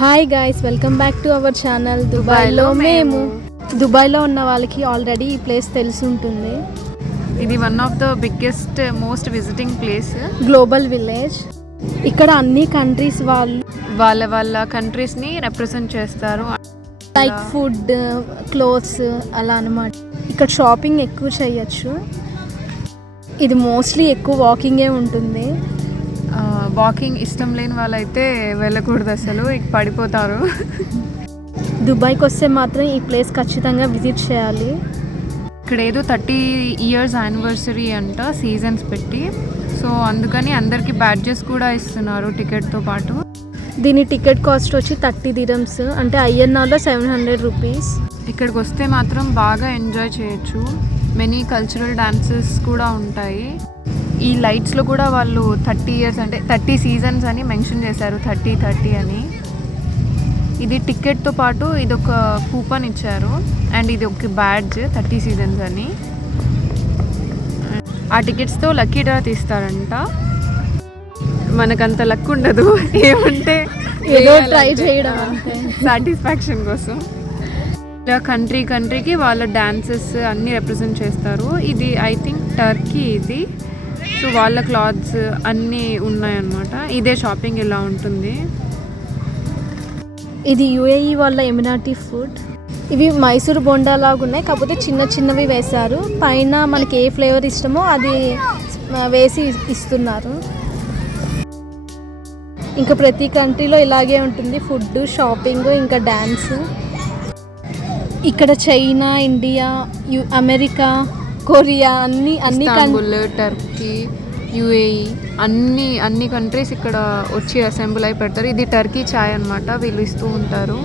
Hi guys welcome back to our channel దుబాయ్లో మేము దుబాయ్లో ఉన్న వాళ్ళకి ఆల్రెడీ ఈ ప్లేస్ తెలిసి ఉంటుంది. ఇది one of the biggest most visiting place global village ఇక్కడ అన్ని కంట్రీస్ వాళ్ళు వాళ్ళ వాళ్ళ కంట్రీస్ని రిప్రజెంట్ చేస్తారు. లైక్ ఫుడ్ క్లోత్స్ అలా అన్నమాట. ఇక్కడ షాపింగ్ ఎక్కువ చేయొచ్చు. ఇది మోస్ట్లీ ఎక్కువ వాకింగే ఉంటుంది. వాకింగ్ ఇష్టం లేని వాళ్ళైతే వెళ్ళకూడదు అసలు ఇక పడిపోతారు. దుబాయ్కి వస్తే మాత్రం ఈ ప్లేస్ ఖచ్చితంగా విజిట్ చేయాలి. ఇక్కడ ఏదో థర్టీ ఇయర్స్ యానివర్సరీ అంట సీజన్స్ పెట్టి సో అందుకని అందరికీ బ్యాడ్జెస్ కూడా ఇస్తున్నారు టికెట్తో పాటు. దీని టికెట్ కాస్ట్ వచ్చి థర్టీ దిరమ్స్ అంటే ఐఎన్ఆర్లో సెవెన్ హండ్రెడ్ రూపీస్. ఇక్కడికి వస్తే మాత్రం బాగా ఎంజాయ్ చేయొచ్చు. మెనీ కల్చరల్ డాన్సెస్ కూడా ఉంటాయి. ఈ లైట్స్లో కూడా వాళ్ళు థర్టీ ఇయర్స్ అంటే థర్టీ సీజన్స్ అని మెన్షన్ చేశారు థర్టీ థర్టీ అని. ఇది టికెట్తో పాటు ఇది ఒక కూపన్ ఇచ్చారు అండ్ ఇది ఒక బ్యాడ్జ్ థర్టీ సీజన్స్ అని. ఆ టికెట్స్తో లక్కీ డ్రా తీస్తారంట. మనకంత లక్ ఉండదు. ఏమంటే ఏదో ట్రై చేయడం సాటిస్ఫాక్షన్ కోసం. ఇలా కంట్రీ కంట్రీకి వాళ్ళ డాన్సెస్ అన్నీ రిప్రజెంట్ చేస్తారు. ఇది ఐ థింక్ టర్కీ ఇది. సో వాళ్ళ క్లాత్స్ అన్నీ ఉన్నాయన్నమాట. ఇదే షాపింగ్ ఇలా ఉంటుంది? ఇది యుఏఈ వాళ్ళ ఎమినాటీ ఫుడ్. ఇవి మైసూర్ బొండా లాగా ఉన్నాయి కాకపోతే చిన్న చిన్నవి వేశారు. పైన మనకి ఏ ఫ్లేవర్ ఇష్టమో అది వేసి ఇస్తున్నారు. ఇంకా ప్రతి కంట్రీలో ఇలాగే ఉంటుంది ఫుడ్ షాపింగ్ ఇంకా డ్యాన్స్ ఇక్కడ China India U America Korea అన్ని అన్ని ఇస్తాంబుల్ టర్కీ యుఏఈ అన్ని అన్ని కంట్రీస్ ఇక్కడ వచ్చి అసెంబుల్ అయి పెడతారు. ఇది టర్కీ చాయ్ అన్నమాట. వీళ్ళు ఇస్తూ ఉంటారు.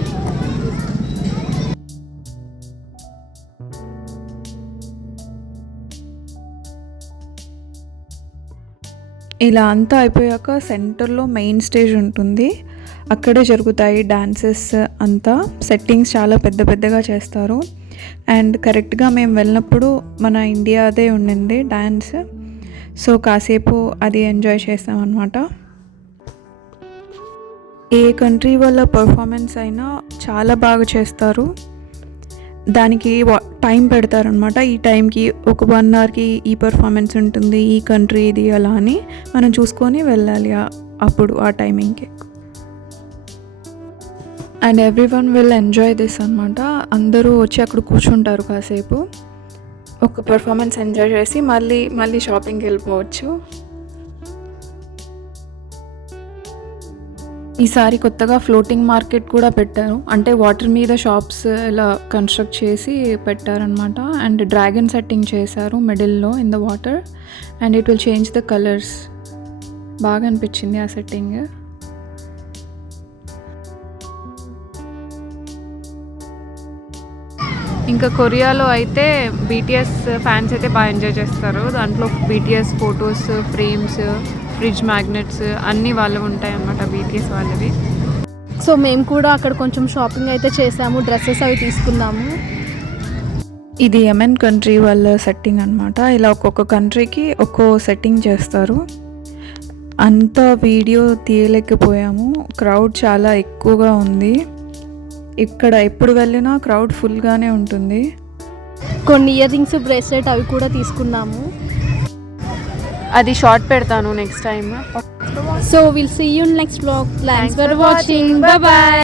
ఇలా అంతా అయిపోయాక సెంటర్లో మెయిన్ స్టేజ్ ఉంటుంది. అక్కడే జరుగుతాయి డాన్సెస్ అంతా. సెట్టింగ్స్ చాలా పెద్ద పెద్దగా చేస్తారు. అండ్ కరెక్ట్గా మేము వెళ్ళినప్పుడు మన ఇండియాదే ఉండింది డ్యాన్స్ సో కాసేపు అది ఎంజాయ్ చేస్తాం అనమాట ఏ కంట్రీ వాళ్ళ పర్ఫార్మెన్స్ అయినా చాలా బాగా చేస్తారు. దానికి టైం పెడతారనమాట ఈ టైంకి ఒక వన్ అవర్కి ఈ పర్ఫార్మెన్స్ ఉంటుంది ఈ కంట్రీ ఇది అలా అని మనం చూసుకొని వెళ్ళాలి అప్పుడు ఆ టైమింగ్కి and everyone will enjoy this అనమాట అందరూ వచ్చి అక్కడ కూర్చుంటారు కాసేపు. ఒక పెర్ఫార్మెన్స్ ఎంజాయ్ చేసి మళ్ళీ మళ్ళీ షాపింగ్కి వెళ్ళిపోవచ్చు. ఈసారి కొత్తగా ఫ్లోటింగ్ మార్కెట్ కూడా పెట్టారు. అంటే వాటర్ మీద షాప్స్ ఇలా కన్స్ట్రక్ట్ చేసి పెట్టారనమాట అండ్ డ్రాగన్ సెట్టింగ్ చేశారు మిడిల్లో in the water and it will change the colours బాగా అనిపించింది ఆ సెట్టింగ్ ఇంకా కొరియాలో అయితే బీటీఎస్ ఫ్యాన్స్ అయితే బాగా ఎంజాయ్ చేస్తారు. దాంట్లో BTS photos frames fridge magnets అన్నీ వాళ్ళవి ఉంటాయి అన్నమాట బీటీఎస్ వాళ్ళవి. సో మేము కూడా అక్కడ కొంచెం షాపింగ్ అయితే చేసాము డ్రెస్సెస్ అవి తీసుకున్నాము. ఇది యమెన్ కంట్రీ వాళ్ళ సెట్టింగ్ అనమాట ఇలా ఒక్కొక్క కంట్రీకి ఒక్కో సెట్టింగ్ చేస్తారు. అంత వీడియో తీయలేకపోయాము. క్రౌడ్ చాలా ఎక్కువగా ఉంది. ఇక్కడ ఎప్పుడు వెళ్ళినా క్రౌడ్ ఫుల్గానే ఉంటుంది. కొన్ని ఇయర్ రింగ్స్ బ్రేస్లెట్ అవి కూడా తీసుకున్నాము. అది షార్ట్ పెడతాను next time so will see you next vlog thanks for watching bye